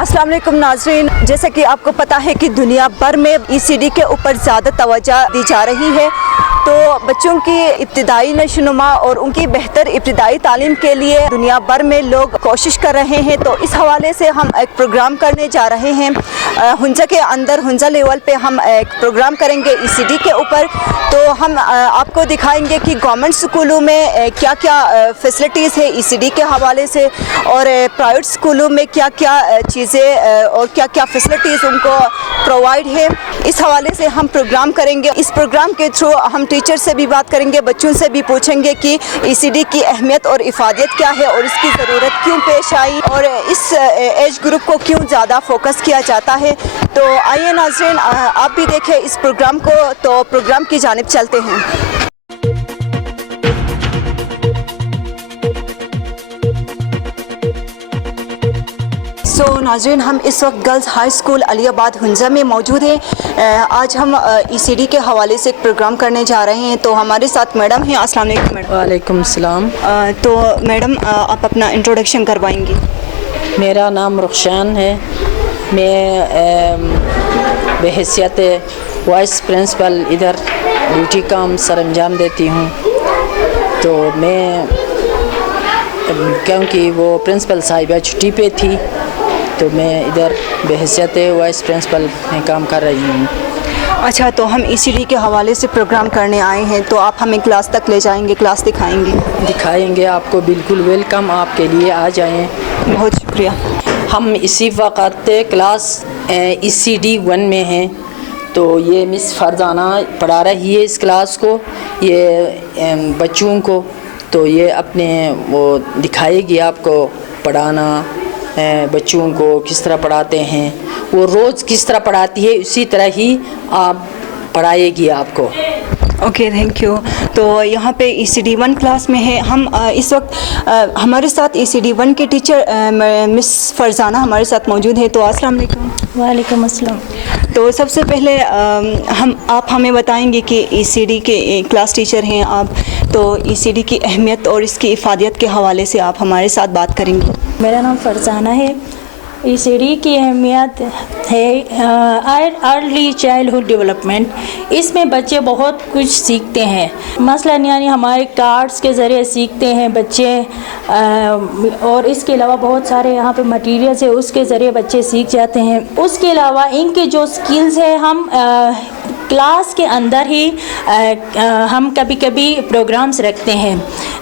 अस्सलाम वालेकुम नाज़रीन, जैसा कि आपको पता है कि दुनिया भर में ECD के ऊपर ज़्यादा तवज्जो दी जा रही है, तो बच्चों की इब्तिदाई नशोनुमा और उनकी बेहतर इब्तिदाई तालीम के लिए दुनिया भर में लोग कोशिश कर रहे हैं। तो इस हवाले से हम एक प्रोग्राम करने जा रहे हैं। हुंजा के अंदर हुंजा लेवल पे हम एक प्रोग्राम करेंगे ECD के ऊपर। तो हम आपको दिखाएंगे कि गवर्नमेंट स्कूलों में क्या क्या फैसिलिटीज़ है ECD के हवाले से, और प्राइवेट स्कूलों में क्या क्या चीज़ें और क्या क्या फैसिलिटीज़ उनको प्रोवाइड है। इस हवाले से हम प्रोग्राम करेंगे। इस प्रोग्राम के थ्रू हम टीचर से भी बात करेंगे, बच्चों से भी पूछेंगे कि ECD की अहमियत और इफ़ादियत क्या है और इसकी ज़रूरत क्यों पेश आई और इस एज ग्रुप को क्यों ज़्यादा फोकस किया जाता है। तो आइए नाज़रीन, आप भी देखें इस प्रोग्राम को। तो प्रोग्राम की जानिब चलते हैं। नाज़रीन, हम इस वक्त गर्ल्स हाई स्कूल अलीबाद हुंजा में मौजूद हैं। आज हम ECD के हवाले से एक प्रोग्राम करने जा रहे हैं। तो हमारे साथ मैडम हैं। अस्सलाम वालेकुम मैडम। वालेकुम सलाम। तो मैडम, आप अपना इंट्रोडक्शन करवाएंगी। मेरा नाम रुखशान है। मैं बहैसियत वाइस प्रिंसिपल इधर ड्यूटी काम सर अंजाम देती हूँ। तो मैं क्योंकि वो प्रिंसिपल साहिबा छुट्टी पे थी, तो मैं इधर बहैसियत वाइस प्रिंसिपल में काम कर रही हूँ। अच्छा, तो हम ECD के हवाले से प्रोग्राम करने आए हैं, तो आप हमें क्लास तक ले जाएंगे, क्लास दिखाएंगे आपको। बिल्कुल वेलकम, आपके लिए आ जाएं। बहुत शुक्रिया। हम इसी वक्त क्लास ECD 1 में हैं। तो ये मिस फरजाना पढ़ा रही है इस क्लास को, ये बच्चों को। तो ये अपने वो दिखाएगी आपको पढ़ाना, बच्चों को किस तरह पढ़ाते हैं, वो रोज़ किस तरह पढ़ाती है उसी तरह ही आप पढ़ाएगी आपको। Okay, thank you. तो यहाँ पे ECD 1 क्लास में है हम। इस वक्त हमारे साथ ECD 1 के टीचर मिस फरजाना हमारे साथ मौजूद है। तो अस्सलाम वालेकुम। वालेकुम अस्सलाम। तो सबसे पहले आप हमें बताएंगे कि ECD के क्लास टीचर हैं आप, तो ECD की अहमियत और इसकी इफ़ादियत के हवाले से आप हमारे साथ बात करेंगे। मेरा नाम फरजाना है। ECD की अहमियत है अर्ली चाइल्डहुड डेवलपमेंट। इसमें बच्चे बहुत कुछ सीखते हैं, मसलन यानी हमारे कार्ड्स के ज़रिए सीखते हैं बच्चे, और इसके अलावा बहुत सारे यहाँ पे मटेरियल्स है, उसके ज़रिए बच्चे सीख जाते हैं। उसके अलावा इनके जो स्किल्स है हम क्लास के अंदर ही हम कभी कभी प्रोग्राम्स रखते हैं,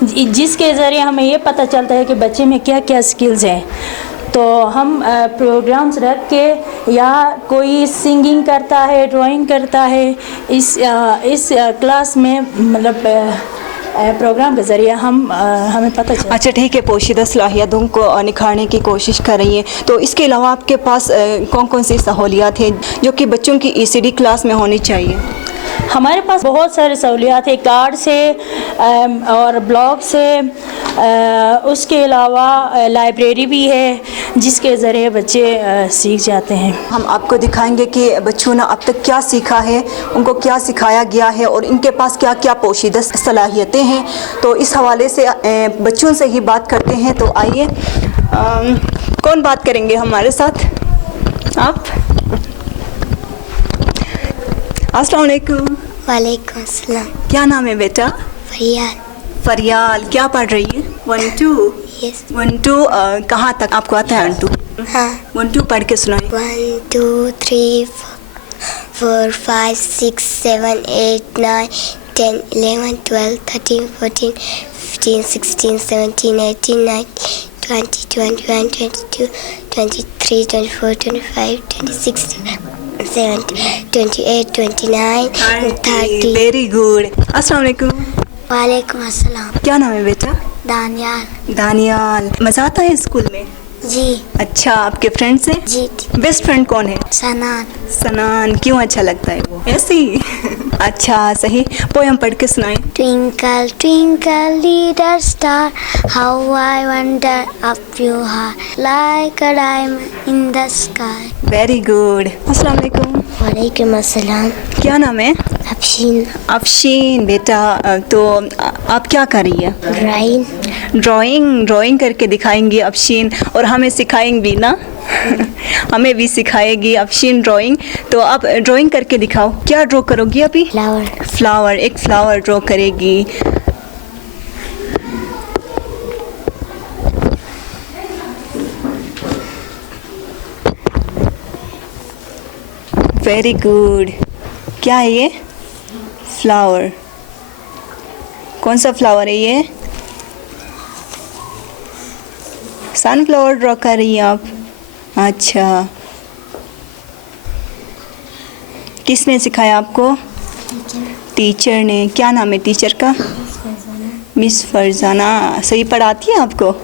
जिसके ज़रिए हमें ये पता चलता है कि बच्चे में क्या क्या स्किल्स हैं। तो हम प्रोग्राम्स रख के, या कोई सिंगिंग करता है, ड्राइंग करता है, इस क्लास में मतलब प्रोग्राम के ज़रिए हमें पता चलता है। अच्छा, ठीक है। पोशीदा सलाहियतों को निखारने की कोशिश कर रही है। तो इसके अलावा आपके पास कौन कौन सी सहूलियात हैं जो कि बच्चों की ECD क्लास में होनी चाहिए? हमारे पास बहुत सारे सहूलियात है, कार्ड से और ब्लॉग से। उसके अलावा लाइब्रेरी भी है, जिसके ज़रिए बच्चे सीख जाते हैं। हम आपको दिखाएंगे कि बच्चों ने अब तक क्या सीखा है, उनको क्या सिखाया गया है और इनके पास क्या क्या पोशीदा सलाहियतें हैं। तो इस हवाले से बच्चों से ही बात करते हैं। तो आइए, कौन बात करेंगे हमारे साथ? आप। अस्सलाम वालेकुम। वालेकुम अस्सलाम। क्या नाम है बेटा? फरियाल। फरियाल, क्या पढ़ रही है? 1 2। यस। 1 2 कहाँ तक आपको आता है? 1 2। हाँ। 1 2 पढ़ के सुनाइए। 1 2 3 4 5 6 7 8 9 10 11 12 13 14 15 16 17 18 19 20 21 22 23 24 25 26 27 28 29 30। Very good. अस्सलाम वालेकुम। वालेकुम अस्सलाम। क्या नाम है बेटा? दानियाल। दानियाल, मज़ा आता है स्कूल में? जी। अच्छा, आपके फ्रेंड्स हैं? जी। बेस्ट फ्रेंड कौन है? सनान। सनान, क्यों अच्छा लगता है वो? ऐसे ही। अच्छा, सही। पोयम पढ़ के सुनाएं। Twinkle twinkle little star, how I wonder up you are, like a diamond in the sky. Very good. अस्सलाम वालेकुम। वालेकुम अस्सलाम। क्या नाम है? अफशीन। अफशीन बेटा, तो आप क्या कर रही है? ड्राइंग। ड्राइंग करके दिखाएंगी अफशीन, और हमें सिखाएंगी भी ना? हमें भी सिखाएगी अफशीन ड्राइंग। तो आप ड्राइंग करके दिखाओ, क्या ड्रॉ करोगी अभी? Flower. फ्लावर, एक फ्लावर ड्रॉ करेगी। Very good. क्या है ये? फ्लावर। कौन सा फ्लावर है ये? सनफ्लावर ड्रॉ कर रही हैं आप? अच्छा, किसने सिखाया आपको? टीचर ने। क्या नाम है टीचर का? मिस फरजाना। सही पढ़ाती है आपको?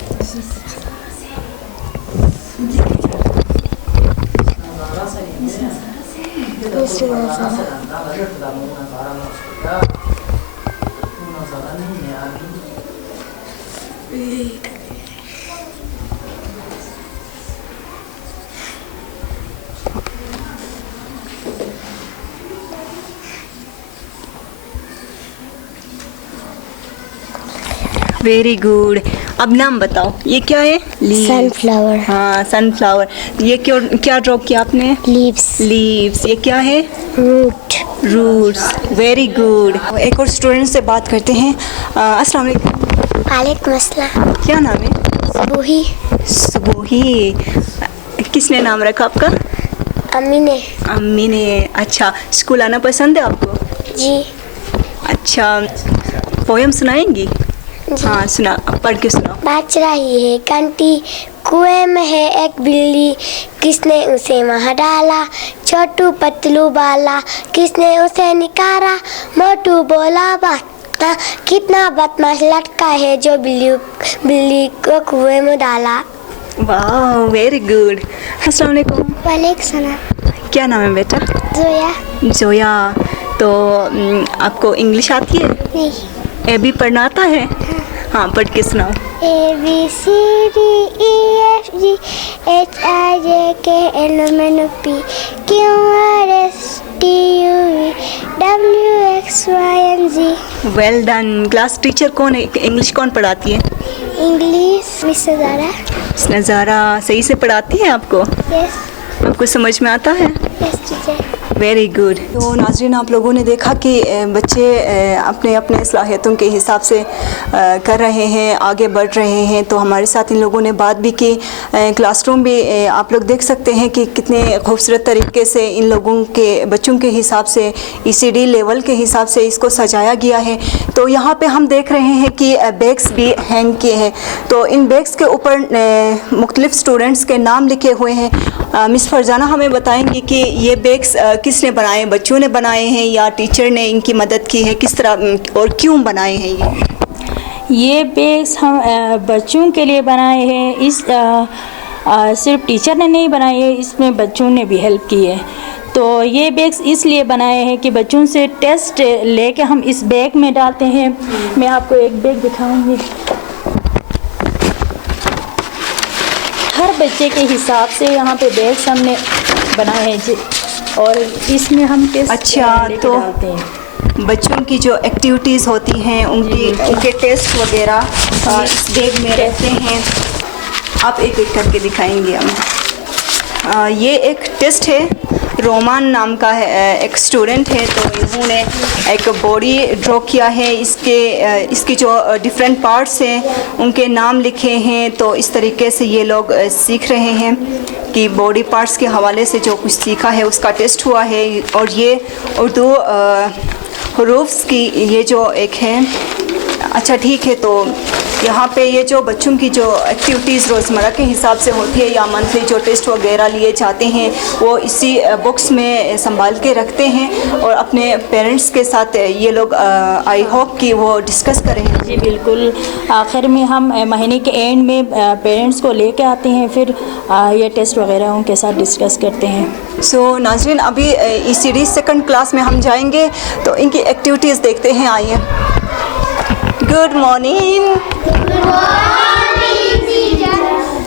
Very good. अब नाम बताओ, ये क्या है? Sunflower. हाँ, सनफ्लावर। ये क्यों, क्या ड्रॉ किया आपने? Leaves. लीव्स। ये क्या है? Root. रूट्स। Very good. एक और स्टूडेंट से बात करते हैं। अस्सलाम वालेकुम। वालेकुम अस्सलाम। क्या नाम है? बूही। सुबूही। किसने नाम रखा आपका? अम्मी ने। अम्मी ने। अच्छा, स्कूल आना पसंद है आपको? जी। अच्छा, पोयम सुनाएंगी? हाँ, सुना, पढ़ के सुनाओ। बच रही है कंटी, कुएं में है एक बिल्ली, किसने उसे वहाँ डाला? छोटू पतलू बाला, किसने उसे निकाला? मोटू बोला बात, कितना बदमाश लड़का है जो बिल्ली को कुएं में डाला। वाह, वेरी गुड। अस्सलाम वालेकुम। वालेकुम सलाम। क्या नाम है बेटा? जोया। जोया। तो आपको इंग्लिश आती है? नहीं। ए बी पढ़ना आता है? हाँ, पढ़ के सुनाओ। ABCDEFG HIJKLMNOP QRSTUV WXYZ। Well done. Class teacher कौन है? इंग्लिश कौन पढ़ाती है? इंग्लिश मिस नज़ारा। मिस नज़ारा। सही से पढ़ाती है आपको? यस। आपको समझ में आता है? Yes teacher. Very good. तो नाज़रीन, आप लोगों ने देखा कि बच्चे अपने अपने सलाहियतों के हिसाब से कर रहे हैं, आगे बढ़ रहे हैं। तो हमारे साथ इन लोगों ने बात भी की। क्लासरूम भी आप लोग देख सकते हैं कि कितने खूबसूरत तरीके से इन लोगों के बच्चों के हिसाब से ECD लेवल के हिसाब से इसको सजाया गया है। तो यहाँ पे हम देख रहे हैं कि बैग्स भी हैंग किए हैं। तो इन बैग्स के ऊपर मुख्तलिफ स्टूडेंट्स के नाम लिखे हुए हैं। मिस फरजाना हमें बताएंगी कि ये बैग्स किसने बनाए? बच्चों ने बनाए हैं या टीचर ने इनकी मदद की है? किस तरह और क्यों बनाए हैं ये बैग्स हम बच्चों के लिए बनाए हैं। इस सिर्फ टीचर ने नहीं बनाए हैं, इसमें बच्चों ने भी हेल्प की है। तो ये बैग्स इसलिए बनाए हैं कि बच्चों से टेस्ट लेके हम इस बैग में डालते हैं। मैं आपको एक बैग दिखाऊंगी। हर बच्चे के हिसाब से यहाँ पे बैग्स हमने बनाए हैं जी, और इसमें हम टेस्ट तो डालते हैं। बच्चों की जो एक्टिविटीज़ होती हैं उनके टेस्ट वगैरह इस बैग में रहते हैं। आप एक एक करके दिखाएंगे हमें। ये एक टेस्ट है, रोमान नाम का है, एक स्टूडेंट है। तो इन्होंने एक बॉडी ड्रॉ किया है, इसकी जो डिफरेंट पार्ट्स हैं उनके नाम लिखे हैं। तो इस तरीके से ये लोग सीख रहे हैं कि बॉडी पार्ट्स के हवाले से जो कुछ सीखा है उसका टेस्ट हुआ है। और ये उर्दू हरूफ्स की ये जो एक है। अच्छा, ठीक है। तो यहाँ पे ये जो बच्चों की जो एक्टिविटीज़ रोज़मर्रा के हिसाब से होती है या मंथली जो टेस्ट वगैरह लिए जाते हैं वो इसी बॉक्स में संभाल के रखते हैं और अपने पेरेंट्स के साथ ये लोग आई होप कि वो डिस्कस करें। जी बिल्कुल। आखिर में हम महीने के एंड में पेरेंट्स को लेके आते हैं, फिर ये टेस्ट वगैरह उनके साथ डिस्कस करते हैं। सो नाज़रीन, अभी ECD सेकंड क्लास में हम जाएंगे तो इनकी एक्टिविटीज़ देखते हैं। आइए। Good morning.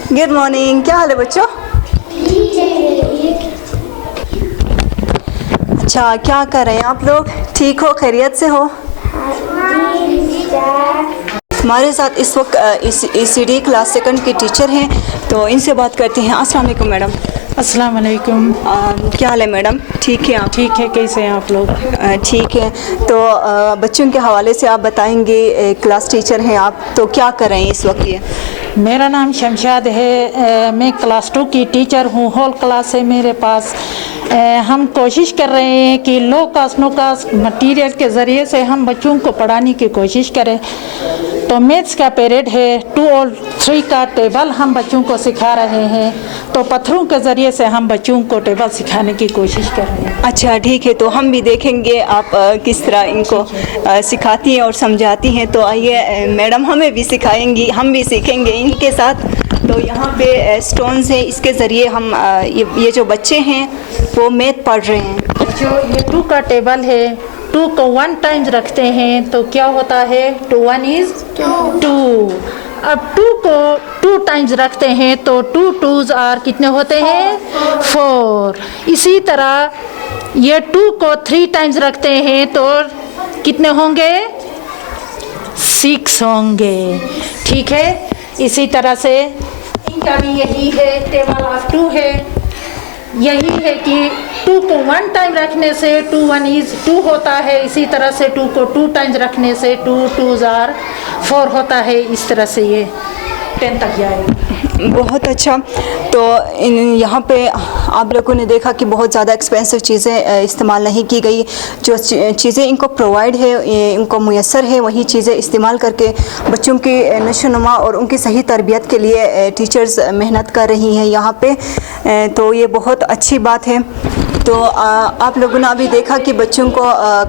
Good morning. क्या हाल है बच्चों? अच्छा, क्या कर रहे हैं आप लोग? ठीक हो? खैरियत से हो? हमारे साथ इस वक्त ECD क्लास सेकंड की टीचर हैं, तो इनसे बात करते हैं। अस्सलाम वालेकुम मैडम। अस्सलाम वालेकुम। क्या हाल है मैडम? ठीक है आप? ठीक है, कैसे हैं आप लोग? ठीक है। तो बच्चों के हवाले से आप बताएंगे, क्लास टीचर हैं आप, तो क्या कर रहे हैं इस वक्त ये? मेरा नाम शमशाद है, मैं क्लास 2 की टीचर हूँ। होल क्लास है मेरे पास। हम कोशिश कर रहे हैं कि लो कास्ट नो कास्ट मटीरियल के ज़रिए से हम बच्चों को पढ़ाने की कोशिश करें। तो मैथ्स का पीरियड है, 2 और 3 का टेबल हम बच्चों को सिखा रहे हैं। तो पत्थरों के ज़रिए से हम बच्चों को टेबल सिखाने की कोशिश कर रहे हैं। अच्छा ठीक है, तो हम भी देखेंगे आप किस तरह इनको सिखाती हैं और समझाती हैं। तो आइए मैडम हमें भी सिखाएंगी, हम भी सीखेंगे इनके साथ। तो यहाँ पे स्टोन्स हैं, इसके ज़रिए हम ये जो बच्चे हैं वो मैथ पढ़ रहे हैं। जो ये 2 का टेबल है, 2 को 1 टाइम्स रखते हैं तो क्या होता है? 2 1 इज़ 2। अब 2 को 2 टाइम्स रखते हैं तो 2 2s आर कितने होते हैं? 4। इसी तरह ये 2 को 3 टाइम्स रखते हैं तो कितने होंगे? 6 होंगे। ठीक है, इसी तरह से इनका भी यही है, टेबल ऑफ 2 है। यही है कि 2 को 1 टाइम रखने से 2 1 इज़ 2 होता है। इसी तरह से 2 को 2 टाइम्स रखने से 2 2s आर 4 होता है। इस तरह से ये 10 तक जाएगा। बहुत अच्छा। तो यहाँ पे आप लोगों ने देखा कि बहुत ज़्यादा एक्सपेंसिव चीज़ें इस्तेमाल नहीं की गई। जो चीज़ें इनको प्रोवाइड है, इनको मुयस्सर है, वही चीज़ें इस्तेमाल करके बच्चों की नशोनुमा और उनकी सही तरबियत के लिए टीचर्स मेहनत कर रही हैं यहाँ पे। तो ये बहुत अच्छी बात है। तो आप लोगों ने अभी देखा कि बच्चों को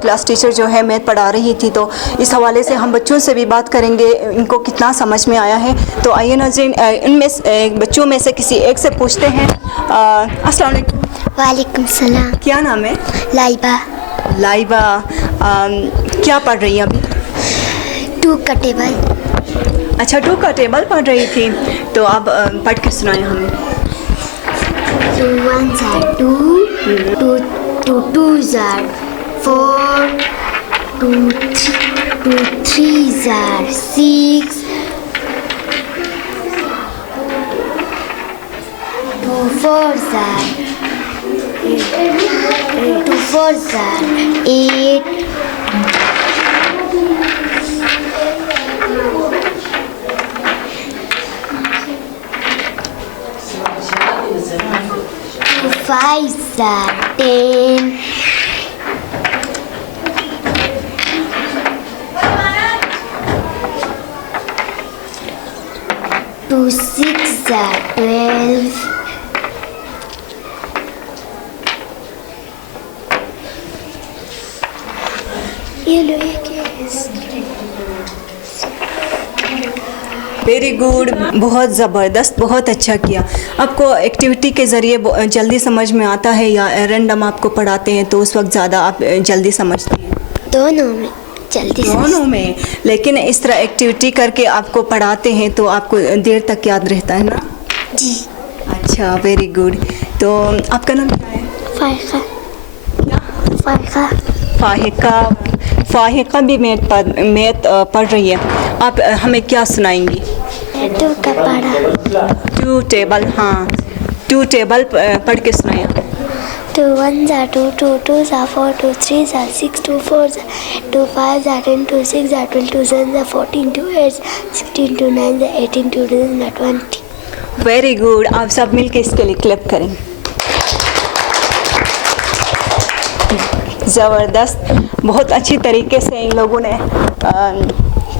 क्लास टीचर जो है मैथ पढ़ा रही थी, तो इस हवाले से हम बच्चों से भी बात करेंगे, इनको कितना समझ में आया है। तो आइए नाज़रीन, इनमें बच्चों में से किसी एक से पूछते हैं। अस्सलाम वालेकुम। वालेकुम सलाम। क्या नाम है? लाइबा। लाइबा, क्या पढ़ रही है अभी? 2 का टेबल। अच्छा, 2 का टेबल पढ़ रही थी, तो आप पढ़ के सुनाएं हमें। 2 1s are 2, 2 2s are 4, 2 3s are 6, 2 4s are 8, 2 5s are 10, 2 6s are 12, 1 very good, बहुत ज़बरदस्त, बहुत अच्छा किया। आपको एक्टिविटी के ज़रिए जल्दी समझ में आता है या रैंडम आपको पढ़ाते हैं तो उस वक्त ज़्यादा आप जल्दी समझती हैं? दोनों में जल्दी से। दोनों में, लेकिन इस तरह एक्टिविटी करके आपको पढ़ाते हैं तो आपको देर तक याद रहता है ना? जी। अच्छा, वेरी गुड। तो आपका नाम क्या है? फाहिका। फाहिका। फाहिका। फाहिका भी मैथ पढ़ रही है। आप हमें क्या सुनाएंगी? 2 का पढ़ा। 2 टेबल, हाँ 2 टेबल पढ़ के सुनाया। 2 1s are 2, 2 2s are 4, 2 3s are 6, 2 4s are 2 5s are 10, 2 6s are 12, 2 7s are 14, 2 8s 16, 2 9s are 18, 2 10s are 20। Very good. आप सब मिलके इसके लिए क्लैप करें। ज़बरदस्त, बहुत अच्छी तरीके से इन लोगों ने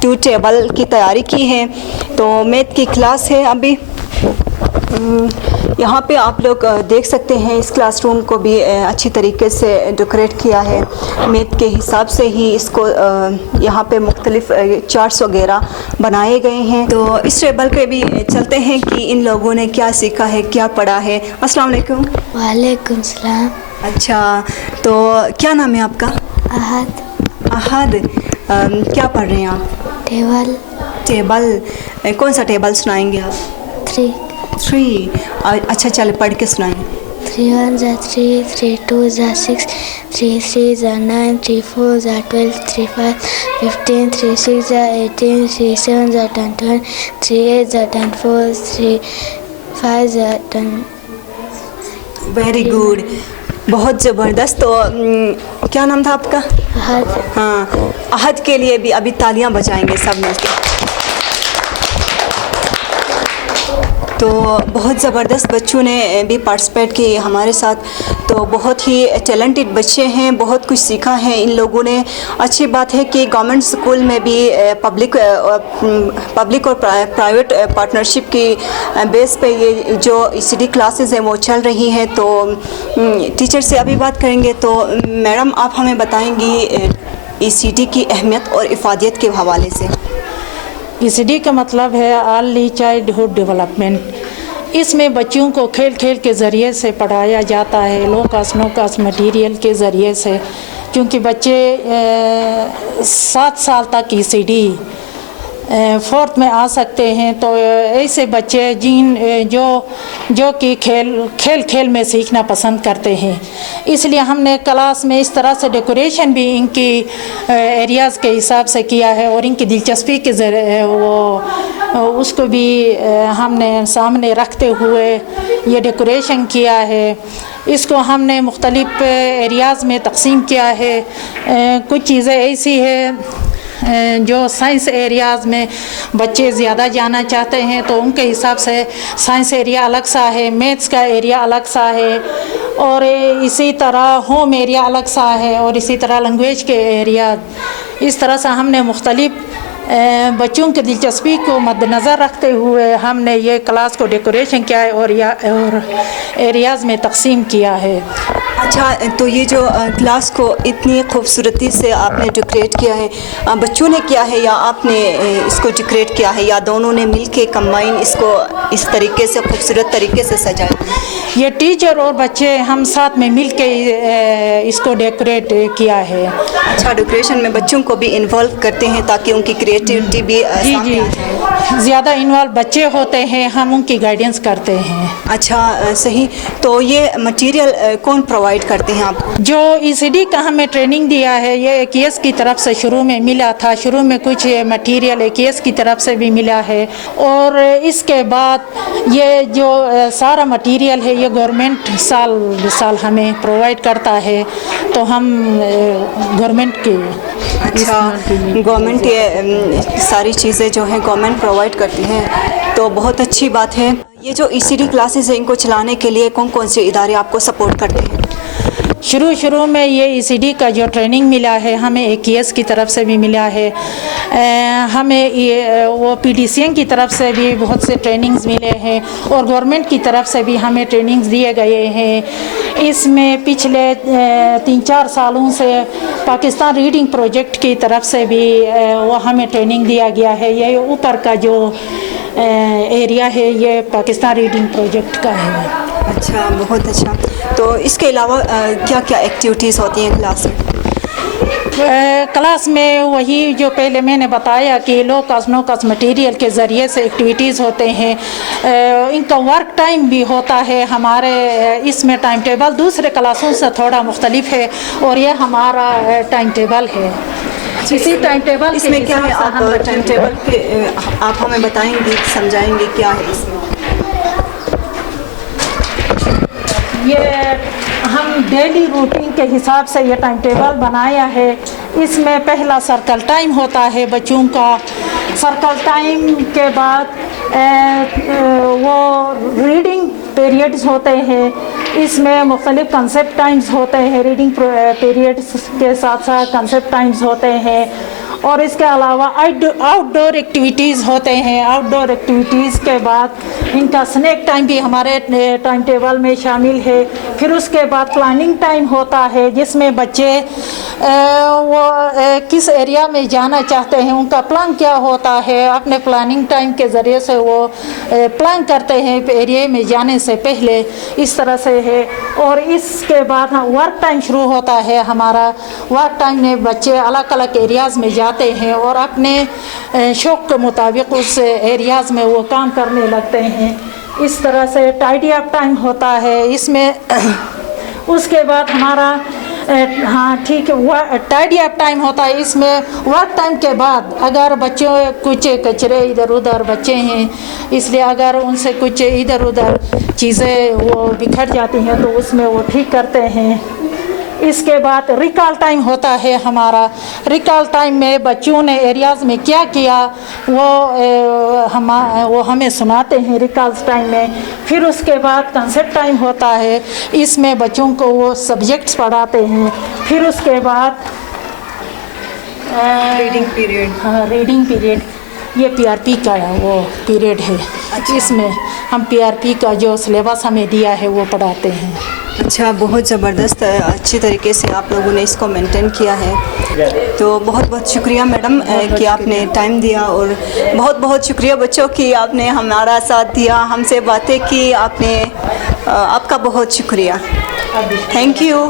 2 टेबल की तैयारी की है। तो मैथ की क्लास है अभी। यहाँ पे आप लोग देख सकते हैं इस क्लासरूम को भी अच्छी तरीके से डेकोरेट किया है। मैथ के हिसाब से ही इसको यहाँ पे मुख्तलिफ चार्ट्स वगैरह बनाए गए हैं। तो इस टेबल पे भी चलते हैं कि इन लोगों ने क्या सीखा है, क्या पढ़ा है। अस्सलाम वालेकुम। वालेकुम सलाम। अच्छा, तो क्या नाम है आपका? अहद। अहद, क्या पढ़ रहे हैं आप? टेबल। टेबल, कौन सा टेबल सुनाएंगे आप? 3। 3। अच्छा चले पढ़ के सुनाएं। 3 1s are 3, 3 2s are 6, 3 3s are 9, 3 4s are 12, 3 5 15, 3 6s are 18, 3 7s are 21, 3 8s are 24, 3 5s are 10. Very good, बहुत ज़बरदस्त. तो क्या नाम था आपका? हाँ, अहद के लिए भी अभी तालियां बजाएंगे सब मिलकर. तो बहुत ज़बरदस्त बच्चों ने भी पार्टिसिपेट की हमारे साथ. तो बहुत ही टैलेंटेड बच्चे हैं, बहुत कुछ सीखा है इन लोगों ने. अच्छी बात है कि गवर्नमेंट स्कूल में भी पब्लिक और प्राइवेट पार्टनरशिप की बेस पे ये जो ECD क्लासेस हैं वो चल रही हैं. तो टीचर से अभी बात करेंगे. तो मैडम, आप हमें बताएंगी ECD की अहमियत और इफादियत के हवाले से. ECD का मतलब है अर्ली चाइल्डहुड डेवलपमेंट. इसमें बच्चों को खेल खेल के ज़रिए से पढ़ाया जाता है, लो कास्ट मटीरियल के ज़रिए से. क्योंकि बच्चे 7 साल तक ECD 4th में आ सकते हैं. तो ऐसे बच्चे जो कि खेल में सीखना पसंद करते हैं. इसलिए हमने क्लास में इस तरह से डेकोरेशन भी इनकी एरियाज़ के हिसाब से किया है और इनकी दिलचस्पी के ज़रिए उसको भी हमने सामने रखते हुए ये डेकोरेशन किया है. इसको हमने मुख्तलिफ़ एरियाज़ में तकसीम किया है. कुछ चीज़ें ऐसी है जो साइंस एरियाज़ में बच्चे ज़्यादा जाना चाहते हैं तो उनके हिसाब से साइंस एरिया अलग सा है, मैथ्स का एरिया अलग सा है, और इसी तरह होम एरिया अलग सा है, और इसी तरह लैंग्वेज के एरिया. इस तरह से हमने मुख्तलिफ़ बच्चों की दिलचस्पी को मद्देनज़र रखते हुए हमने ये क्लास को डेकोरेशन किया है और एरियाज़ में तकसीम किया है. अच्छा, तो ये जो क्लास को इतनी खूबसूरती से आपने डेकोरेट किया है, बच्चों ने किया है या आपने इसको डेकोरेट किया है, या दोनों ने मिल के कंबाइन इसको इस तरीके से खूबसूरत तरीके से सजाया? ये टीचर और बच्चे हम साथ में मिल के इसको डेकोरेट किया है. अच्छा, डेकोरेशन में बच्चों को भी इन्वॉल्व करते हैं ताकि उनकी क्रिएटिविटी भी जी ज़्यादा इन्वॉल्व बच्चे होते हैं, हम उनकी गाइडेंस करते हैं. अच्छा, सही. तो ये मटेरियल कौन प्रोवाइड करते हैं आपको? जो ECD का हमें ट्रेनिंग दिया है ये AKS की तरफ से शुरू में मिला था. शुरू में कुछ मटेरियल AKS की तरफ से भी मिला है, और इसके बाद ये जो सारा मटेरियल है ये गवर्नमेंट साल हमें प्रोवाइड करता है. तो हम गवर्नमेंट के गवर्नमेंट ये सारी चीज़ें जो हैं गवर्नमेंट प्रोवाइड करती हैं. तो बहुत अच्छी बात है. ये जो ECD क्लासेस हैं इनको चलाने के लिए कौन कौन से इदारे आपको सपोर्ट करते हैं? शुरू में ये ECD का जो ट्रेनिंग मिला है हमें AKS की तरफ से भी मिला है. हमें ये वो PDCN की तरफ से भी बहुत से ट्रेनिंग्स मिले हैं, और गवर्नमेंट की तरफ से भी हमें ट्रेनिंग्स दिए गए हैं. इसमें पिछले 3-4 सालों से पाकिस्तान रीडिंग प्रोजेक्ट की तरफ से भी वो हमें ट्रेनिंग दिया गया है. ये ऊपर का जो एरिया है ये पाकिस्तान रीडिंग प्रोजेक्ट का है. अच्छा, बहुत अच्छा. तो इसके अलावा क्या क्या एक्टिविटीज़ होती हैं क्लास में? क्लास में वही जो पहले मैंने बताया कि लो कास्ट मटेरियल के ज़रिए से एक्टिविटीज़ होते हैं. इनका वर्क टाइम भी होता है. हमारे इसमें टाइम टेबल दूसरे क्लासों से थोड़ा मुख्तलिफ है, और ये हमारा टाइम टेबल है. इसी टाइम टेबल इसमें क्या है, आप टाइम टेबल के आप हमें बताएंगे, समझाएंगे क्या है इसमें? ये हम डेली रूटीन के हिसाब से ये टाइम टेबल बनाया है. इसमें पहला सर्कल टाइम होता है बच्चों का. सर्कल टाइम के बाद वो रीडिंग पीरियड्स होते हैं. इसमें मुख्तलिफ कंसेप्ट टाइम्स होते हैं. रीडिंग पीरियड्स के साथ साथ कंसेप्ट टाइम्स होते हैं, और इसके अलावा आउटडोर एक्टिविटीज़ होते हैं. आउटडोर एक्टिविटीज़ के बाद इनका स्नैक टाइम भी हमारे टाइम टेबल में शामिल है. फिर उसके बाद प्लानिंग टाइम होता है जिसमें बच्चे वो किस एरिया में जाना चाहते हैं, उनका प्लान क्या होता है. अपने प्लानिंग टाइम के ज़रिए से वो प्लान करते हैं एरिया में जाने से पहले. इस तरह से है. और इसके बाद वर्क टाइम शुरू होता है हमारा. वर्क टाइम में बच्चे अलग अलग एरियाज़ में जाते हैं और अपने शौक़ के मुताबिक उस एरियाज़ में वो काम करने लगते हैं. इस तरह से टाइडी अप टाइम होता है इसमें। उसके बाद हमारा हाँ ठीक है, टाइडी अप टाइम होता है इसमें। वर्क टाइम के बाद अगर बच्चों कुछ कचरे इधर उधर बच्चे हैं, इसलिए अगर उनसे कुछ इधर उधर चीज़ें वो बिखर जाती हैं तो उसमें वो ठीक करते हैं। इसके बाद रिकॉल टाइम होता है हमारा। रिकॉल टाइम में बच्चों ने एरियाज़ में क्या किया वो हमें सुनाते हैं रिकॉल टाइम में। फिर उसके बाद कंसेप्ट टाइम होता है, इसमें बच्चों को वो सब्जेक्ट्स पढ़ाते हैं। फिर उसके बाद रीडिंग पीरियड। हाँ, रीडिंग पीरियड ये पीआरपी का वो पीरियड है। इसमें हम पीआरपी का जो सिलेबस हमें दिया है वो पढ़ाते हैं। अच्छा, बहुत ज़बरदस्त अच्छी तरीके से आप लोगों ने इसको मेंटेन किया है। तो बहुत बहुत शुक्रिया मैडम कि आपने टाइम दिया, और बहुत बहुत शुक्रिया बच्चों की आपने हमारा साथ दिया, हमसे बातें की आपने। आपका बहुत शुक्रिया। Thank you.